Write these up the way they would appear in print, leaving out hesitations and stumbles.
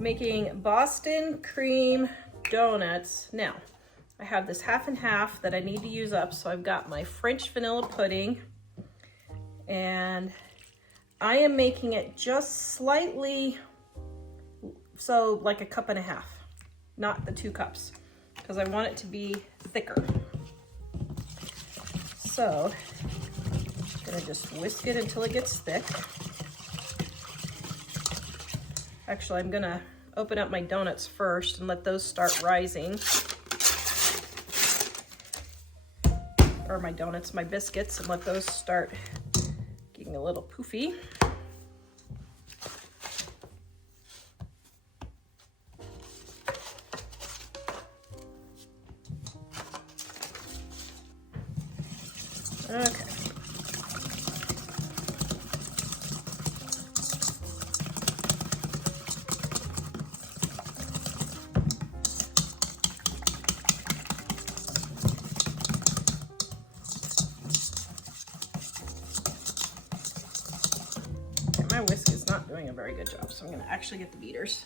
Making Boston cream donuts. Now, I have this half and half that I need to use up, so I've got my French vanilla pudding, and I am making it just slightly, so like a cup and a half, not the 2 cups, because I want it to be thicker. So, I'm gonna just whisk it until it gets thick. Actually, I'm gonna open up my donuts first and let those start rising. Or my donuts, my biscuits, and let those start getting a little poofy. Okay. My whisk is not doing a very good job, so I'm going to actually get the beaters.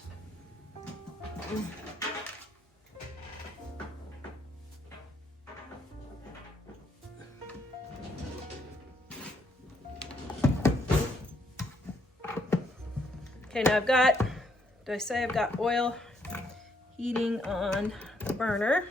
Okay, now I've got, did I say I've got oil heating on the burner?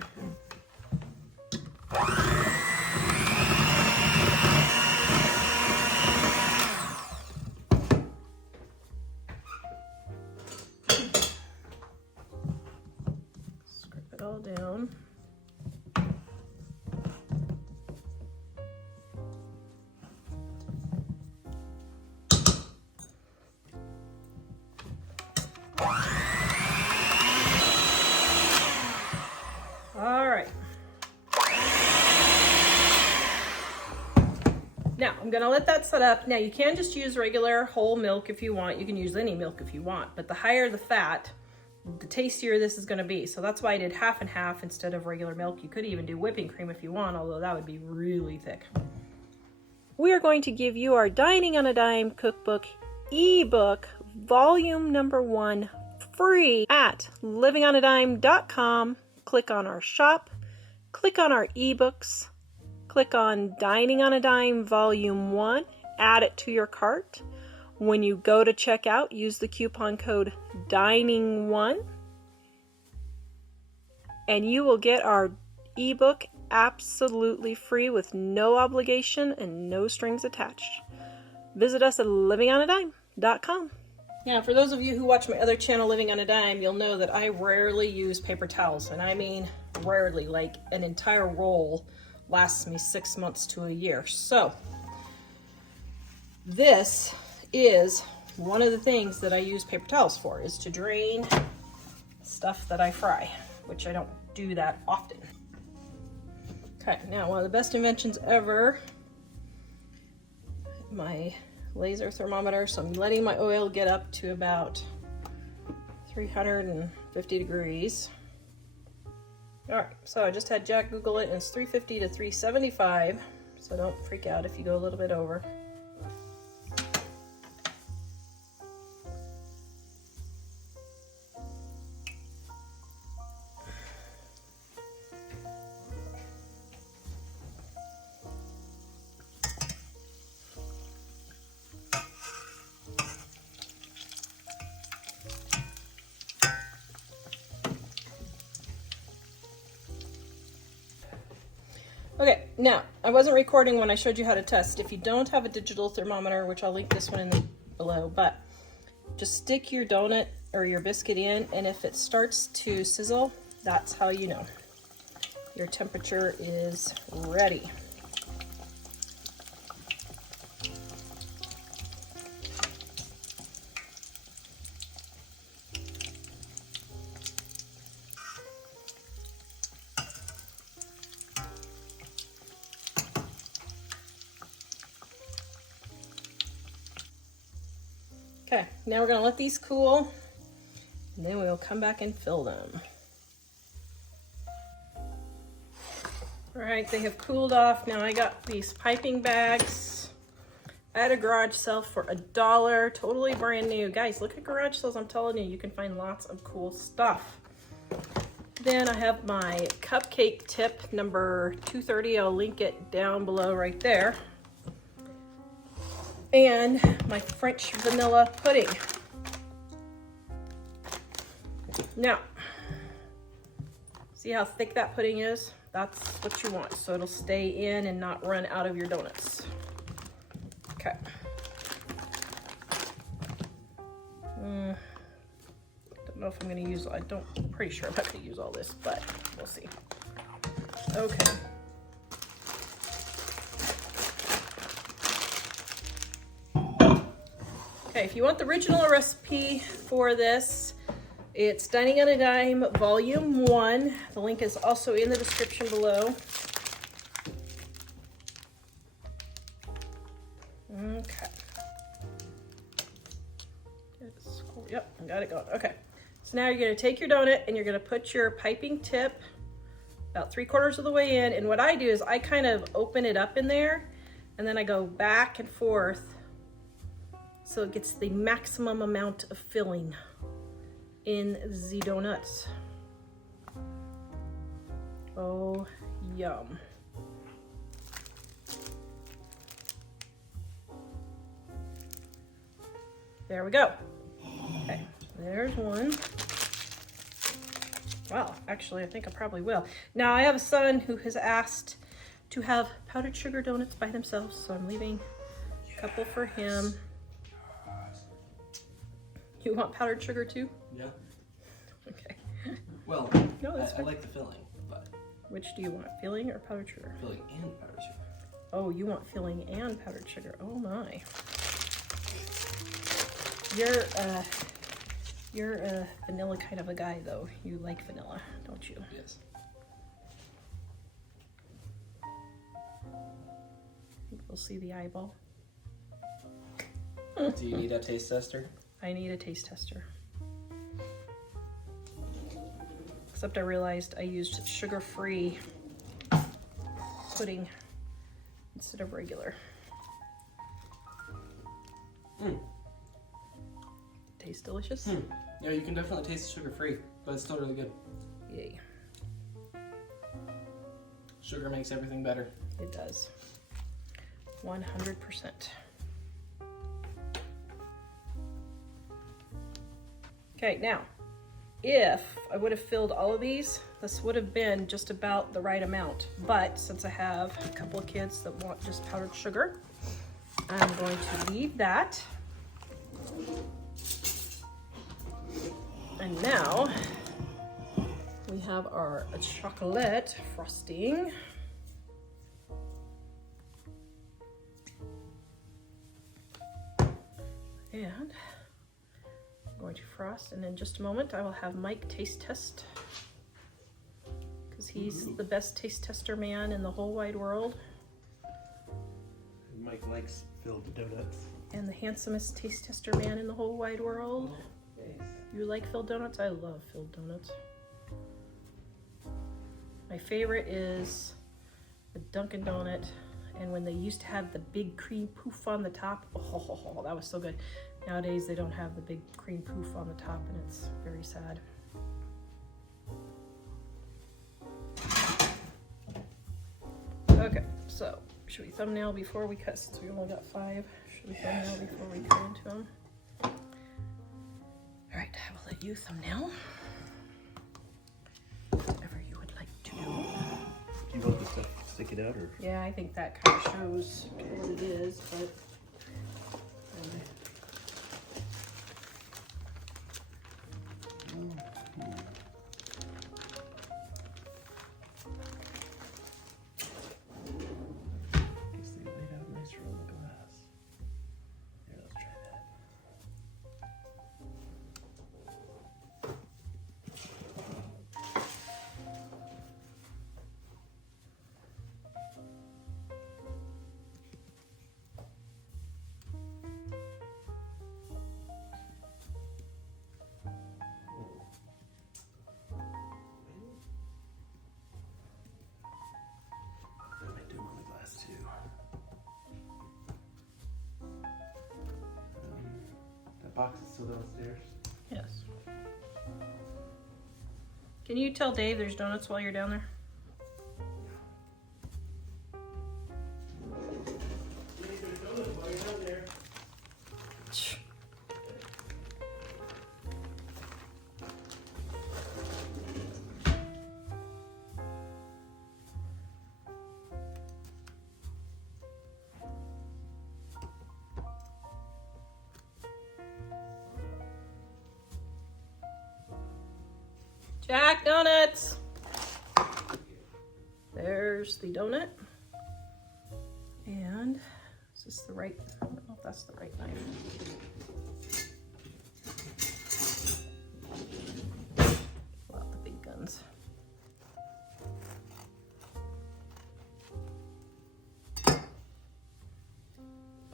Scrape it all down. All right. Now I'm gonna let that set up. Now you can just use regular whole milk if you want. You can use any milk if you want, but the higher the fat, the tastier this is gonna be. So that's why I did half and half instead of regular milk. You could even do whipping cream if you want, although that would be really thick. We are going to give you our Dining on a Dime cookbook ebook, volume number 1, free at livingonadime.com. Click on our shop, click on our ebooks, click on Dining on a Dime Volume 1, add it to your cart. When you go to checkout, use the coupon code DINING1, and you will get our ebook absolutely free with no obligation and no strings attached. Visit us at livingonadime.com. Now, for those of you who watch my other channel, Living on a Dime, you'll know that I rarely use paper towels, and I mean rarely. Like an entire roll lasts me 6 months to a year. So this is one of the things that I use paper towels for, is to drain stuff that I fry, which I don't do that often. Okay, now one of the best inventions ever, my laser thermometer. So I'm letting my oil get up to about 350 degrees. All right, so I just had Jack Google it, and it's 350 to 375. So don't freak out if you go a little bit over. Okay, now, I wasn't recording when I showed you how to test. If you don't have a digital thermometer, which I'll link this one in below, but just stick your donut or your biscuit in, and if it starts to sizzle, that's how you know your temperature is ready. Okay, now we're gonna let these cool, and then we'll come back and fill them. All right, they have cooled off. Now I got these piping bags at a garage sale for $1, totally brand new. Guys, look at garage sales. I'm telling you, you can find lots of cool stuff. Then I have my cupcake tip number 230. I'll link it down below right there. And my French vanilla pudding. Now, see how thick that pudding is? That's what you want, so it'll stay in and not run out of your donuts. Okay. Don't know if I'm gonna use, I'm pretty sure I'm not gonna use all this, but we'll see. Okay. Okay, if you want the original recipe for this, it's Dining on a Dime Volume 1. The link is also in the description below. Okay. Yep, I got it going. Okay. So now you're going to take your donut and you're going to put your piping tip about 3/4 of the way in. And what I do is I kind of open it up in there and then I go back and forth so it gets the maximum amount of filling in the donuts. Oh, yum. There we go. Okay, there's one. Well, actually, I think I probably will. Now, I have a son who has asked to have powdered sugar donuts by themselves, so I'm leaving a couple for him. You want powdered sugar too? Yeah. Okay. Well, no, I like the filling, but... Which do you want, filling or powdered sugar? Filling and powdered sugar. Oh, you want filling and powdered sugar. Oh my. You're a vanilla kind of a guy though. You like vanilla, don't you? Yes. I think we'll see the eyeball. Do you need a taste tester? I need a taste tester. Except I realized I used sugar-free pudding instead of regular. Tastes delicious? Yeah, you can definitely taste sugar-free, but it's still really good. Yay. Sugar makes everything better. It does. 100%. Okay, now, if I would have filled all of these, this would have been just about the right amount. But since I have a couple of kids that want just powdered sugar, I'm going to leave that. And now we have our chocolate frosting. And I'm going to frost, and in just a moment I will have Mike taste test, because he's the best taste tester man in the whole wide world. Mike likes filled donuts. And the handsomest taste tester man in the whole wide world. You like filled donuts? I love filled donuts. My favorite is the Dunkin' Donut, and when they used to have the big cream poof on the top, oh, that was so good. Nowadays they don't have the big cream poof on the top, and it's very sad. Okay, so should we thumbnail before we cut, since we only got 5? Should we thumbnail before we cut into them? All right, I will let you thumbnail. Whatever you would like to do. Do you want this stuff sticking out, or? Yeah, I think that kind of shows what it is, but. Guess they laid out nicer on the glass. Here, let's try that. box is still downstairs. Yes. Can you tell Dave there's donuts while you're down there? Jack, donuts! There's the donut. And is this the right, I don't know if that's the right knife. Pull out the big guns.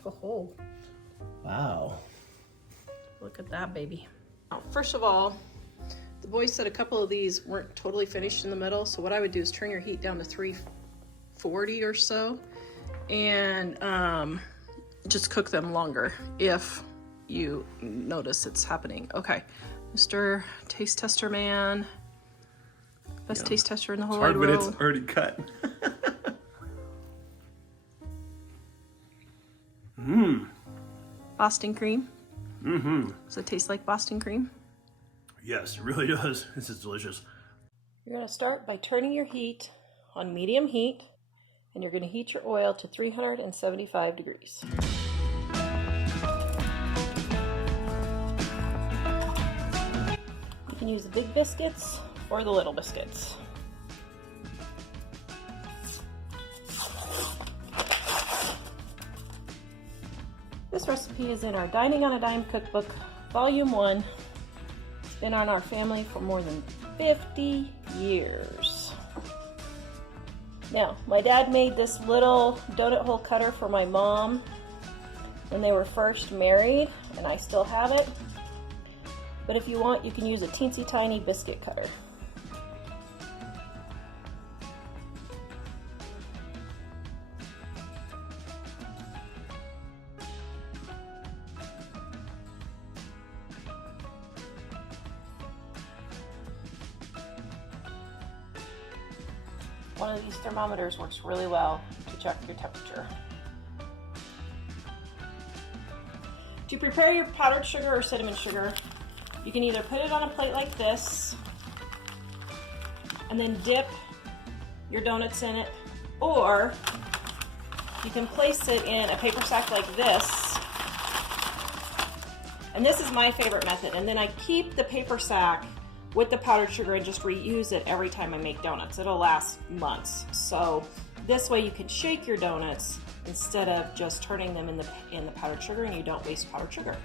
Oh, Wow. look at that baby. Now, first of all, the boys said a couple of these weren't totally finished in the middle, so what I would do is turn your heat down to 340 or so, and just cook them longer if you notice it's happening. Okay, Mr. Taste Tester Man, best taste tester in the whole wide Hard, but world. it's already cut. Boston cream. Mm-hmm. Does it taste like Boston cream? Yes, it really does. This is delicious. You're going to start by turning your heat on medium heat, and you're going to heat your oil to 375 degrees. You can use the big biscuits or the little biscuits. This recipe is in our Dining on a Dime cookbook, Volume 1. It's been on our family for more than 50 years. Now, my dad made this little donut hole cutter for my mom when they were first married, and I still have it. But if you want, you can use a teensy tiny biscuit cutter. One of these thermometers works really well to check your temperature. To prepare your powdered sugar or cinnamon sugar, you can either put it on a plate like this and then dip your donuts in it, or you can place it in a paper sack like this. And this is my favorite method. And then I keep the paper sack with the powdered sugar and just reuse it every time I make donuts. It'll last months. So this way you can shake your donuts instead of just turning them in the powdered sugar, and you don't waste powdered sugar.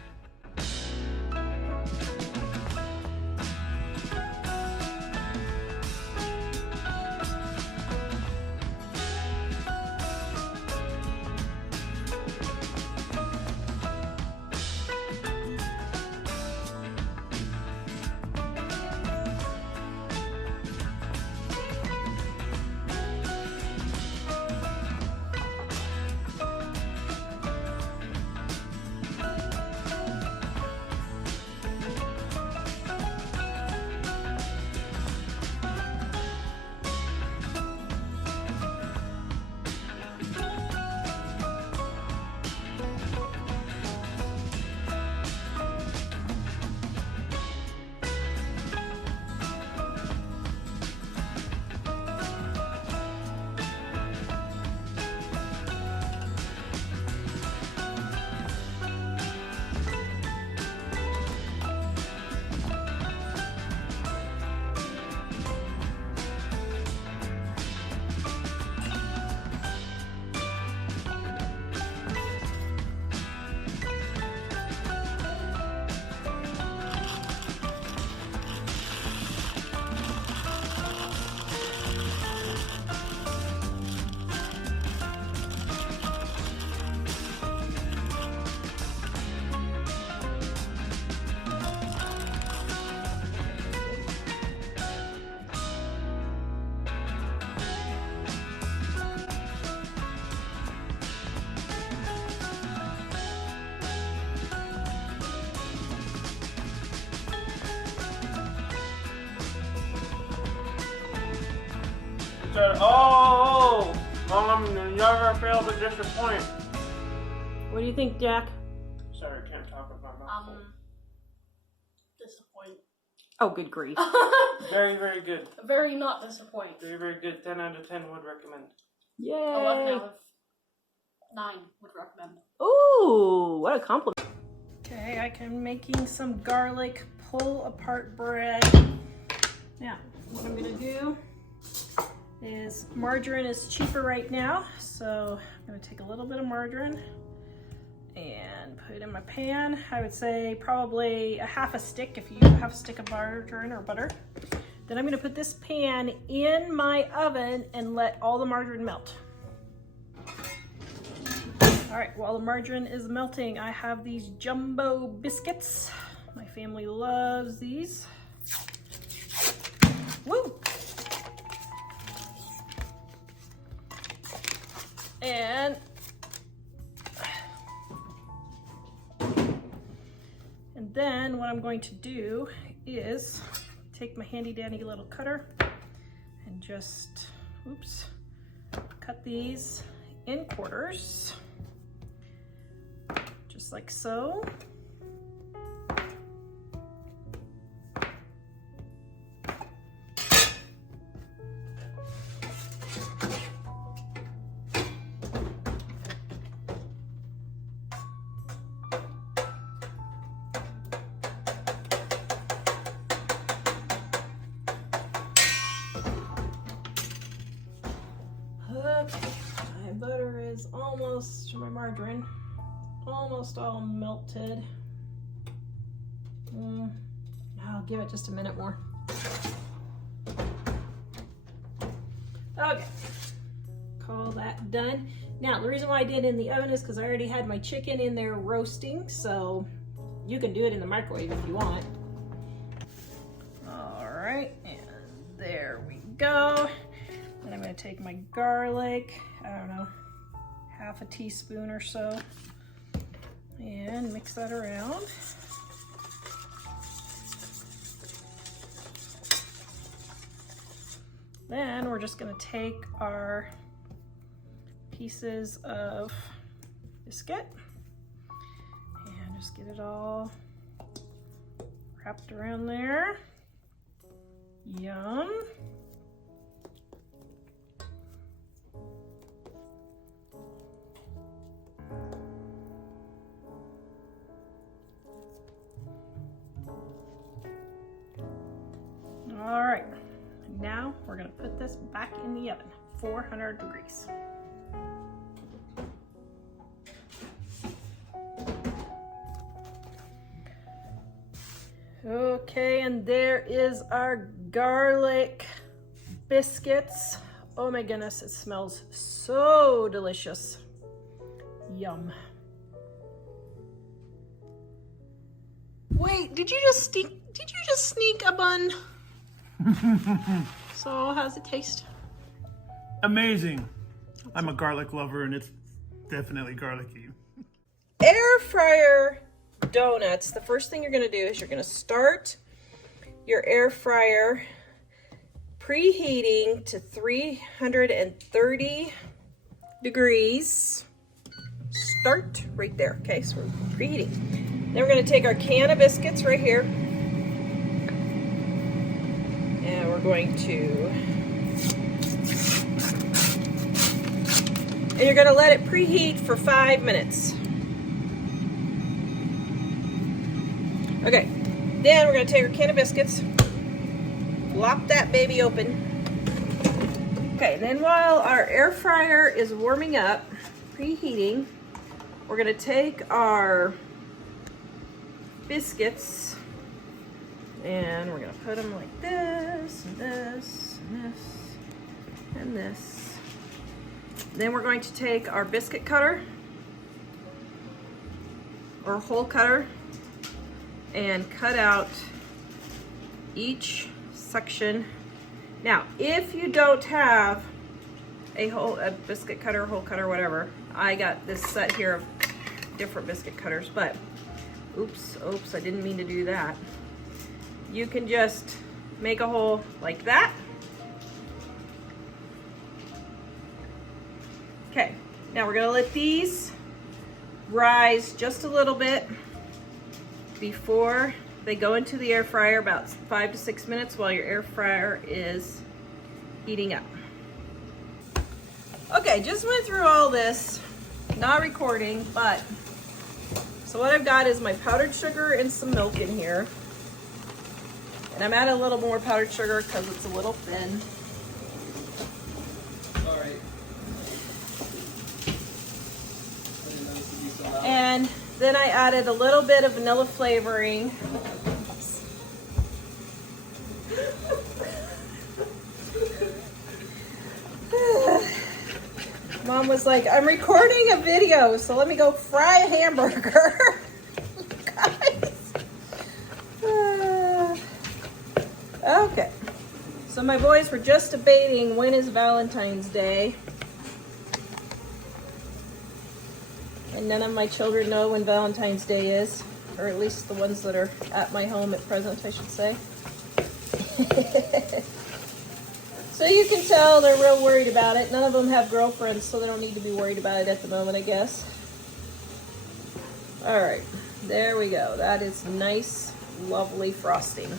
said, "Oh, Mom, you never fail to disappoint." What do you think, Jack? Sorry, I can't talk with my mouth full. Disappoint. Oh, good grief. Very, very good. Very not disappoint. Very, very good. 10 out of 10 would recommend. Yay. 11 out of 9 would recommend. Ooh, what a compliment. Okay, I can making some garlic pull apart bread. Now, what I'm gonna do is margarine is cheaper right now, so I'm gonna take a little bit of margarine and put it in my pan. I would say probably a half a stick if you have a stick of margarine or butter. Then I'm gonna put this pan in my oven and let all the margarine melt. All right, while the margarine is melting, I have these jumbo biscuits. My family loves these. Woo! And then what I'm going to do is take my handy dandy little cutter and just, oops, cut these in quarters, just like so. Okay, my butter is almost, my margarine, almost all melted. I'll give it just a minute more. Okay, call that done. Now, the reason why I did it in the oven is because I already had my chicken in there roasting, so you can do it in the microwave if you want. All right, and there we go. And I'm gonna take my garlic, I don't know, half a teaspoon or so, and mix that around. Then we're just gonna take our pieces of biscuit and just get it all wrapped around there. Yum. All right, now we're gonna put this back in the oven, 400 degrees. Okay, and there is our garlic biscuits. Oh my goodness, it smells so delicious. Yum. Wait, did you just sneak a bun? So how's it taste? Amazing. I'm a garlic lover and it's definitely garlicky. Air fryer donuts. The first thing you're gonna do is you're gonna start your air fryer preheating to 330 degrees. Start right there. Okay, so we're preheating. Then we're gonna take our can of biscuits right here. And we're going to, and you're gonna let it preheat for 5 minutes. Okay, then we're gonna take our can of biscuits, plop that baby open. Okay, then while our air fryer is warming up, preheating, we're gonna take our biscuits and we're gonna put them like this, and this, and this, and this. Then we're going to take our biscuit cutter, or hole cutter, and cut out each section. Now, if you don't have a biscuit cutter, hole cutter, whatever, I got this set here of different biscuit cutters, but oops, I didn't mean to do that. You can just make a hole like that Now we're gonna let these rise just a little bit before they go into the air fryer, about 5 to 6 minutes while your air fryer is heating up. Okay, just went through all this, not recording, but so what I've got is my powdered sugar and some milk in here. And I'm adding a little more powdered sugar because it's a little thin. Alright. And then I added a little bit of vanilla flavoring. Mom was like, I'm recording a video, so let me go fry a hamburger. Guys. Okay. So my boys were just debating when is Valentine's Day. And none of my children know when Valentine's Day is, or at least the ones that are at my home at present, I should say. So you can tell they're real worried about it. None of them have girlfriends, so they don't need to be worried about it at the moment, I guess. All right, there we go. That is nice, lovely frosting.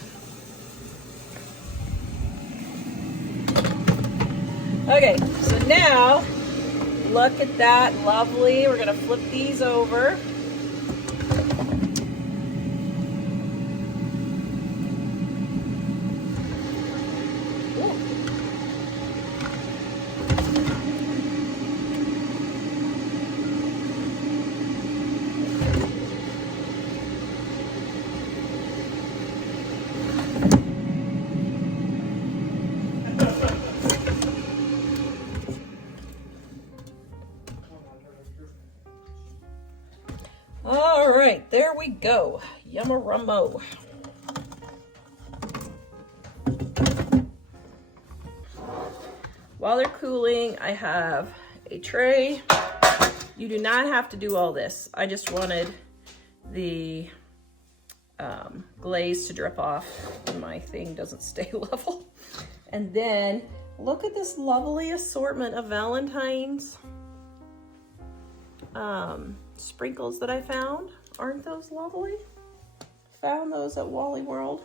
Okay, so now, look at that, lovely. We're gonna flip these over. All right, there we go. Yumma-rummo. While they're cooling, I have a tray. You do not have to do all this. I just wanted the glaze to drip off and my thing doesn't stay level. And then look at this lovely assortment of Valentine's sprinkles that I found. Aren't those lovely? Found those at Wally World.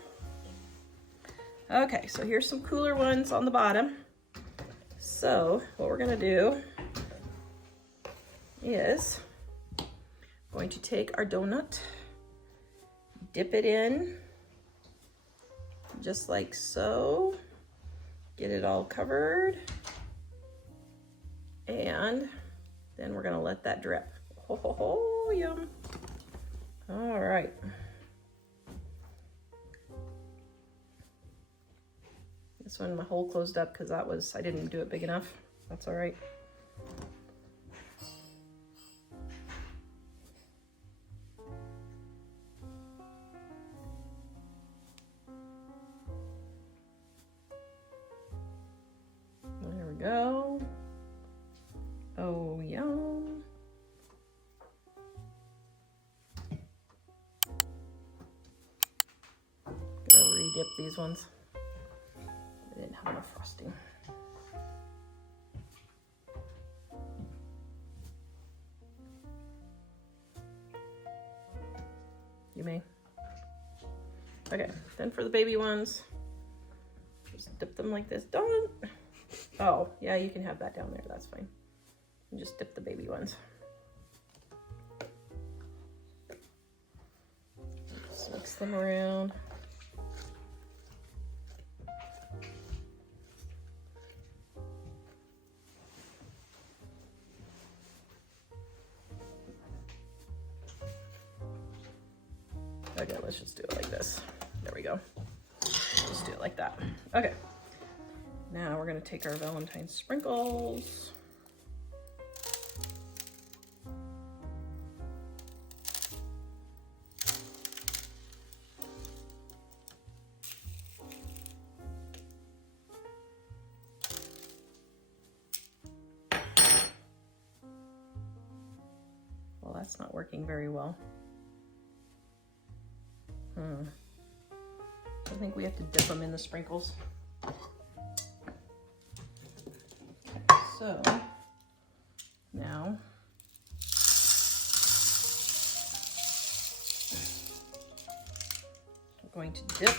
Okay, so here's some cooler ones on the bottom. So what we're gonna do is going to take our donut, dip it in just like so, get it all covered, and then we're gonna let that drip. Ho ho ho, yum. All right. This one, my hole closed up because I didn't do it big enough. That's all right. There we go. Oh, yum. Gonna re-dip these ones. I didn't have enough frosting. You may. Okay, then for the baby ones, just dip them like this. Don't. Oh, yeah, you can have that down there. That's fine. And just dip the baby ones. Just mix them around. Okay, let's just do it like this. There we go. Just do it like that. Okay. Now we're gonna take our Valentine's sprinkles. Well, that's not working very well. I think we have to dip them in the sprinkles. So Now, I'm going to dip.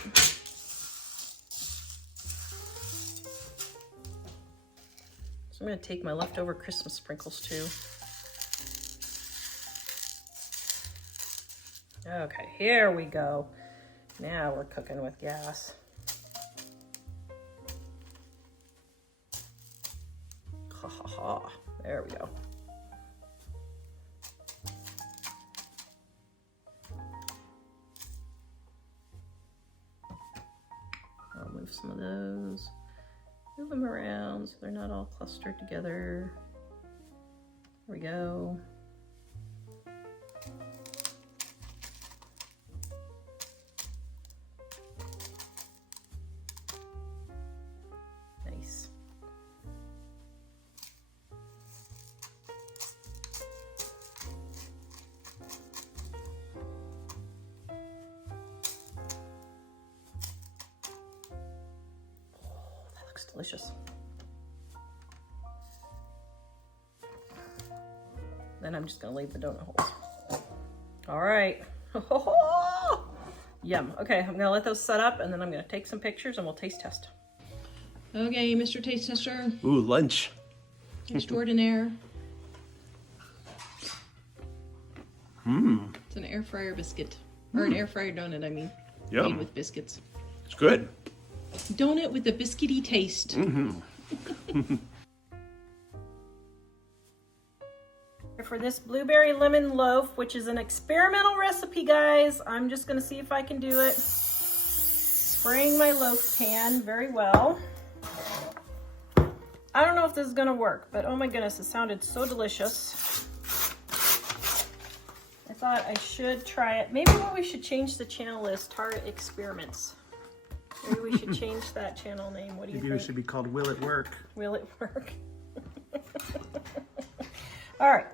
So I'm going to take my leftover Christmas sprinkles too. Okay, here we go. Now we're cooking with gas. Ha ha ha. There we go. I'll move some of those. Move them around so they're not all clustered together. There we go. Nice. Oh, that looks delicious. Then I'm just gonna leave the donut holes. All right. Yum. Okay, I'm gonna let those set up and then I'm gonna take some pictures and we'll taste test. Okay, Mr. Taste Tester Ooh, lunch. extraordinaire. Mmm. It's an air fryer biscuit. Or an air fryer donut, I mean. Yum. Made with biscuits. It's good. Donut with a biscuity taste. For this blueberry lemon loaf, which is an experimental recipe, guys, I'm just gonna see if I can do it. Spraying my loaf pan very well. I don't know if this is gonna work, but oh my goodness, it sounded so delicious. I thought I should try it. Maybe what we should change the channel is Tara Experiments. Maybe we should change that channel name. What do you Maybe think? it should be called Will It Work? Will it work? All right,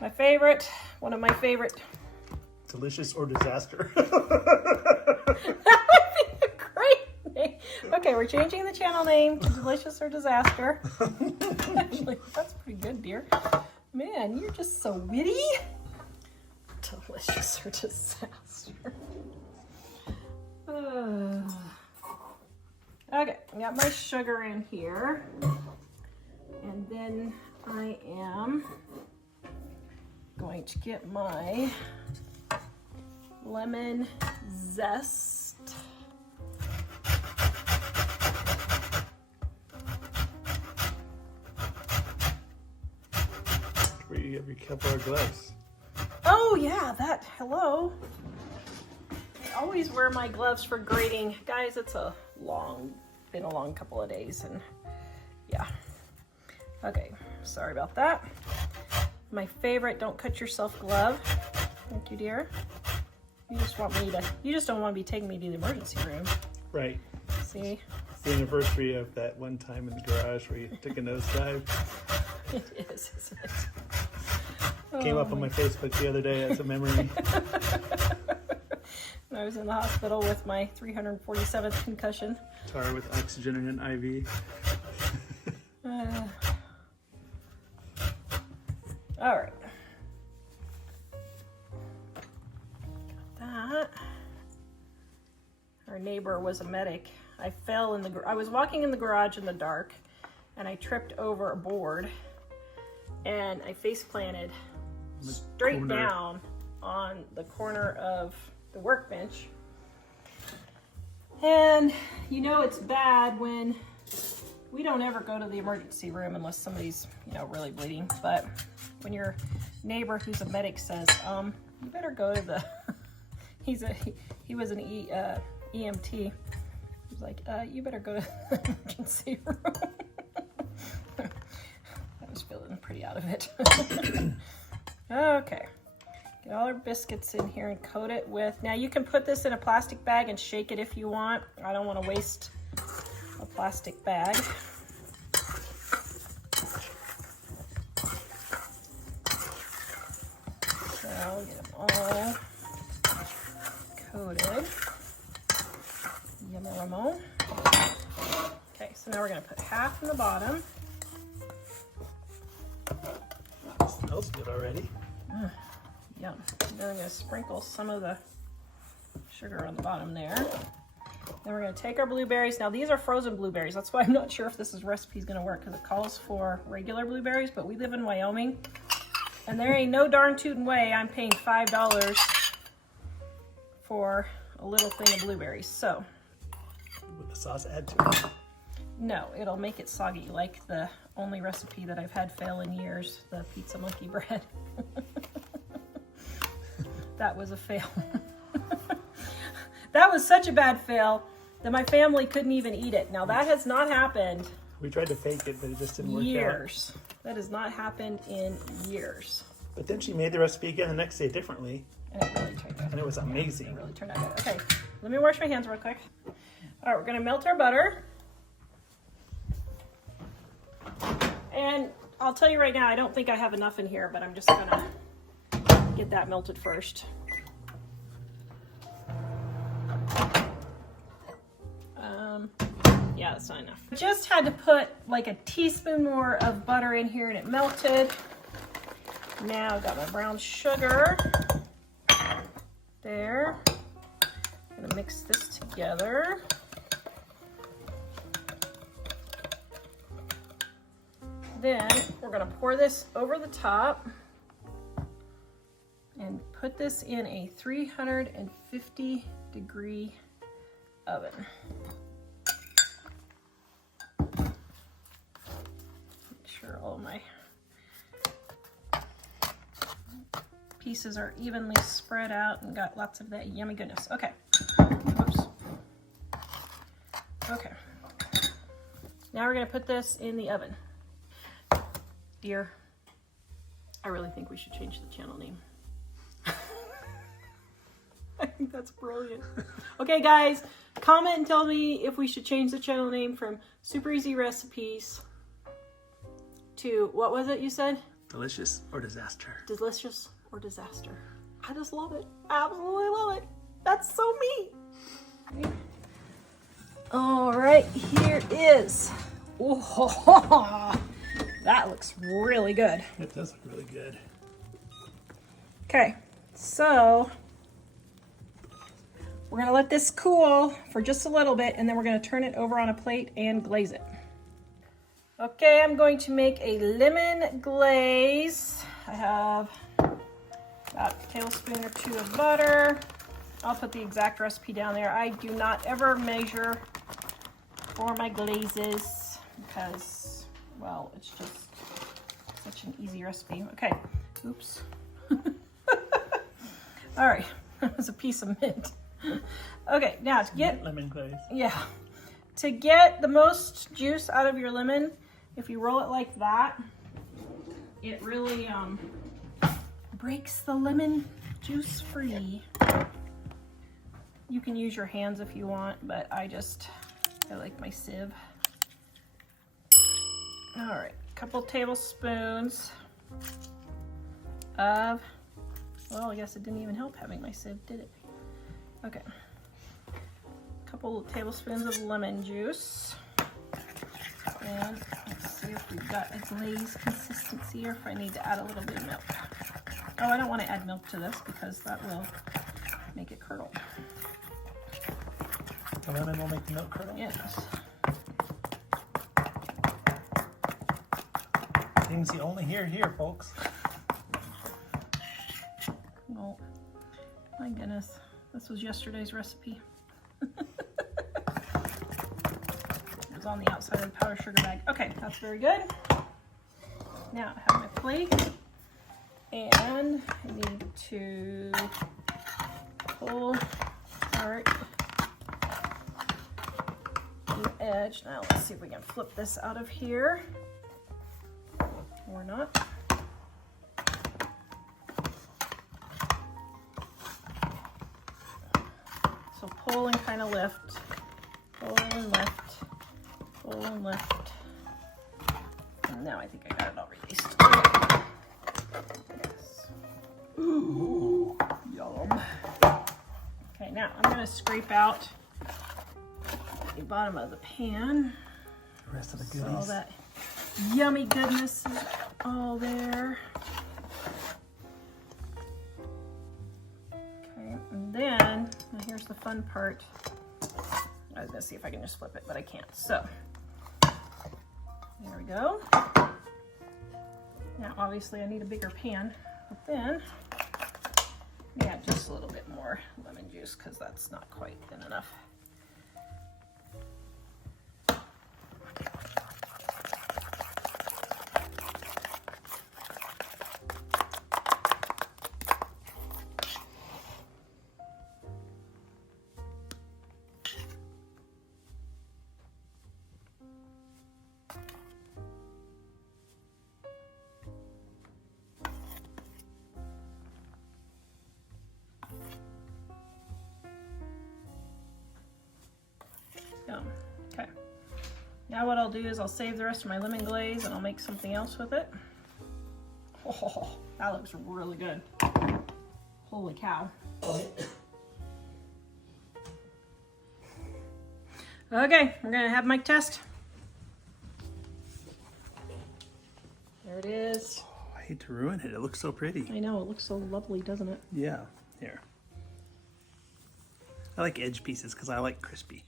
my favorite, one of my favorite. Delicious or disaster? That would be a great name. Okay, we're changing the channel name to Delicious or Disaster. Actually, that's pretty good, dear. Man, you're just so witty. Delicious or Disaster. Okay, I got my sugar in here. And then I am going to get my lemon zest. Where you get your Kevlar gloves. Oh yeah, that, hello. I always wear my gloves for grating. Guys, it's been a long couple of days and yeah. Okay, sorry about that. My favorite don't cut yourself glove. Thank you, dear. You just don't want to be taking me to the emergency room. Right. See? It's the anniversary of that one time in the garage where you took a nosedive. It is, isn't it? Came up on my Facebook the other day as a memory. I was in the hospital with my 347th concussion. Tara with oxygen and an IV. All right. Got that. Our neighbor was a medic. I was walking in the garage in the dark and I tripped over a board and I face planted straight down on the corner of the workbench. And you know it's bad when we don't ever go to the emergency room unless somebody's, really bleeding. But when your neighbor who's a medic says, you better go to the, he was an EMT. He was like, you better go to the emergency room. I was feeling pretty out of it. Okay. Get all our biscuits in here and coat it with, now you can put this in a plastic bag and shake it if you want. I don't want to waste a plastic bag. So I'll get them all coated. Yummy. Okay, so now we're going to put half in the bottom. Smells good already. Yum. Then I'm gonna sprinkle some of the sugar on the bottom there. Then we're gonna take our blueberries. Now these are frozen blueberries. That's why I'm not sure if this recipe is gonna work, because it calls for regular blueberries, but we live in Wyoming and there ain't no darn tootin' way I'm paying $5 for a little thing of blueberries. So With the sauce add to it. no, it'll make it soggy, like the only recipe that I've had fail in years, the pizza monkey bread. That was a fail. That was such a bad fail that my family couldn't even eat it. Now that has not happened We tried to fake it, but it just didn't work out. years. That has not happened in years. But then she made the recipe again the next day differently, And it really turned out. and it was amazing. It really turned out good. Okay, let me wash my hands real quick. All right, we're gonna melt our butter. And I'll tell you right now, I don't think I have enough in here, but I'm just gonna get that melted first. Yeah, that's not enough. Just had to put like a teaspoon more of butter in here and it melted. Now I've got my brown sugar. There. I'm gonna mix this together. Then we're gonna pour this over the top and put this in a 350-degree oven. Make sure all my pieces are evenly spread out and got lots of that yummy goodness. Okay. Oops. Okay. Now we're gonna put this in the oven. Dear, I really think we should change the channel name. I think that's brilliant. Okay, guys, comment and tell me if we should change the channel name from Super Easy Recipes to, what was it you said? Delicious or disaster. Delicious or disaster. I just love it. Absolutely love it. That's so me. All right, here is. Oh, that looks really good. It does look really good. Okay, so we're gonna let this cool for just a little bit and then we're gonna turn it over on a plate and glaze it. Okay, I'm going to make a lemon glaze. I have about a tablespoon or 2 of butter. I'll put the exact recipe down there. I do not ever measure for my glazes because, well, it's just such an easy recipe. Okay, oops. All right, that was a piece of mint. Okay, now to get lemon glaze. Yeah, to get the most juice out of your lemon, if you roll it like that, it really breaks the lemon juice free. You can use your hands if you want, but I like my sieve. All right, a couple tablespoons of, well, I guess it didn't even help having my sieve, did it? Okay, a couple of tablespoons of lemon juice. And let's see if we've got a glaze consistency or if I need to add a little bit of milk. Oh, I don't want to add milk to this because that will make it curdle. The lemon will make the milk curdle? Yes. Things you only hear here, folks. Oh, my goodness. This was yesterday's recipe. It was on the outside of the powdered sugar bag. Okay, that's very good. Now I have my plate and I need to pull apart the edge. Now let's see if we can flip this out of here or not. So pull and kind of lift, pull and lift, pull and lift. And now I think I got it all released. Yes. Ooh, yum. Okay, now I'm going to scrape out the bottom of the pan. The rest of the So all goodies. that yummy goodness is all there. And then, well, here's the fun part. I was gonna see if I can just flip it, but I can't. So, there we go. Now, obviously I need a bigger pan, but then, yeah, just a little bit more lemon juice because that's not quite thin enough. Okay. Now what I'll do is I'll save the rest of my lemon glaze and I'll make something else with it. Oh, that looks really good. Holy cow. Okay, we're gonna have Mike test. There it is. Oh, I hate to ruin it. It looks so pretty. I know, it looks so lovely, doesn't it? Yeah. Here. I like edge pieces because I like crispy.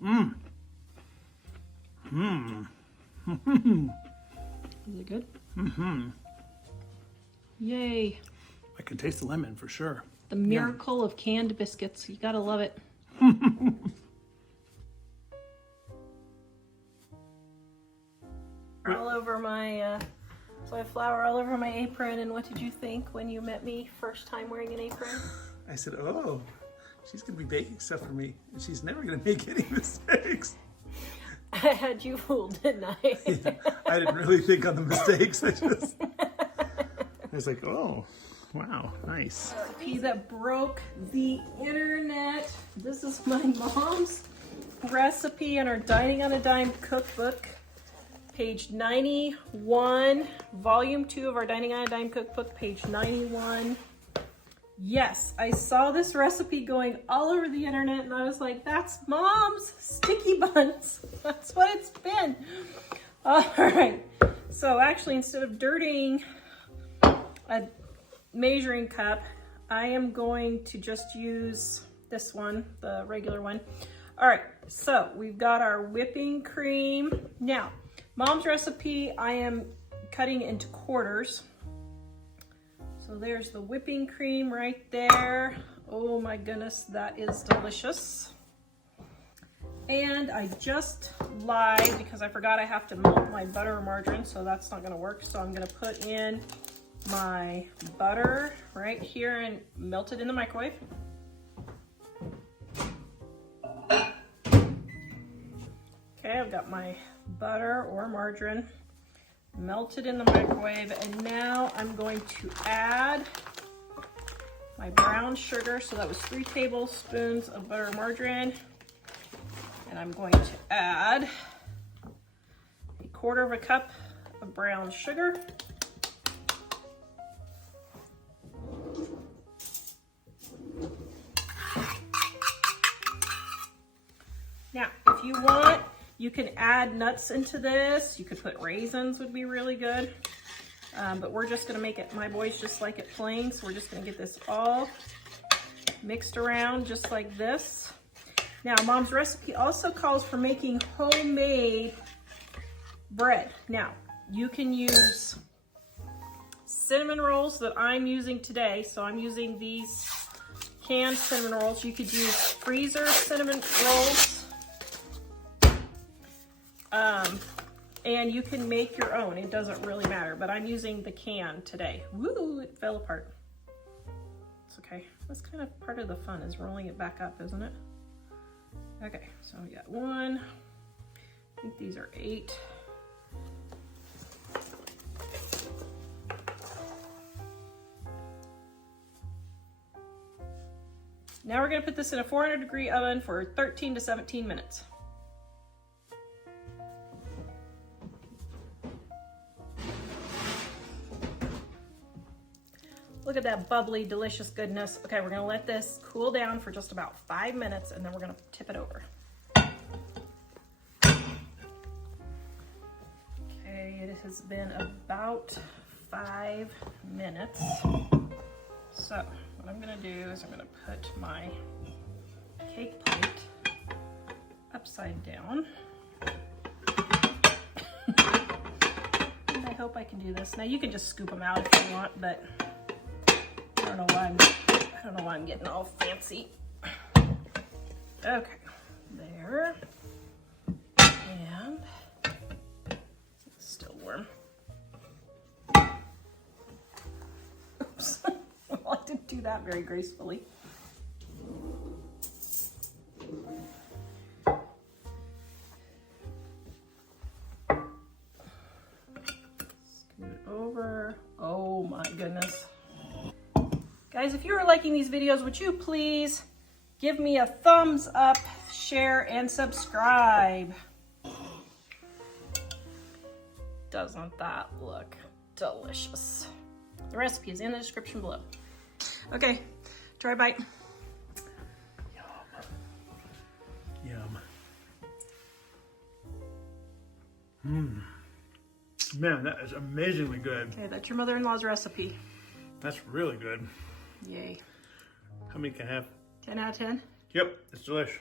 Mmm. Mmm. Is it good? Mm-hmm. Yay. I can taste the lemon for sure. The miracle of canned biscuits. You gotta love it. All over my, so I have flour all over my apron. And what did you think when you met me first time wearing an apron? I said, oh, she's going to be baking stuff for me. And she's never going to make any mistakes. I had you fooled, didn't I? Yeah, I didn't really think on the mistakes. I was like, oh, wow, nice. Recipe that broke the internet. This is my mom's recipe in our Dining on a Dime cookbook. Page 91, volume 2 of our Dining on a Dime cookbook, page 91. Yes, I saw this recipe going all over the internet and I was like, that's Mom's sticky buns. That's what it's been. All right, so actually instead of dirtying a measuring cup, I am going to just use this one, the regular one. All right, so we've got our whipping cream. Now, Mom's recipe, I am cutting into quarters. So there's the whipping cream right there. Oh my goodness, that is delicious. And I just lied because I forgot I have to melt my butter or margarine, so that's not gonna work. So I'm gonna put in my butter right here and melt it in the microwave. Okay, I've got my butter or margarine melted in the microwave, and now I'm going to add my brown sugar. So that was 3 tablespoons of butter or margarine, and I'm going to add 1/4 cup of brown sugar. Now, if you want, you can add nuts into this. You could put raisins, would be really good. But we're just gonna make it, my boys just like it plain, so we're just gonna get this all mixed around just like this. Now, Mom's recipe also calls for making homemade bread. Now, you can use cinnamon rolls that I'm using today. So I'm using these canned cinnamon rolls. You could use freezer cinnamon rolls. And you can make your own. It doesn't really matter, but I'm using the can today. Woo, it fell apart. It's okay. That's kind of part of the fun, is rolling it back up, isn't it? Okay, so we got 1. I think these are 8. Now we're gonna put this in a 400-degree oven for 13 to 17 minutes. Look at that bubbly, delicious goodness. Okay, we're gonna let this cool down for just about 5 minutes, and then we're gonna tip it over. Okay, it has been about 5 minutes. So what I'm gonna do is I'm gonna put my cake plate upside down. And I hope I can do this. Now you can just scoop them out if you want, but I don't know why I'm getting all fancy. Okay, there. And it's still warm. Oops. Well, I didn't do that very gracefully. Scoot it over. Oh my goodness. Guys, if you are liking these videos, would you please give me a thumbs up, share, and subscribe? Doesn't that look delicious? The recipe is in the description below. Okay, try a bite. Yum. Mmm. Man, that is amazingly good. Okay, that's your mother-in-law's recipe. That's really good. Yay. How many can I have? 10 out of 10? Yep, it's delicious.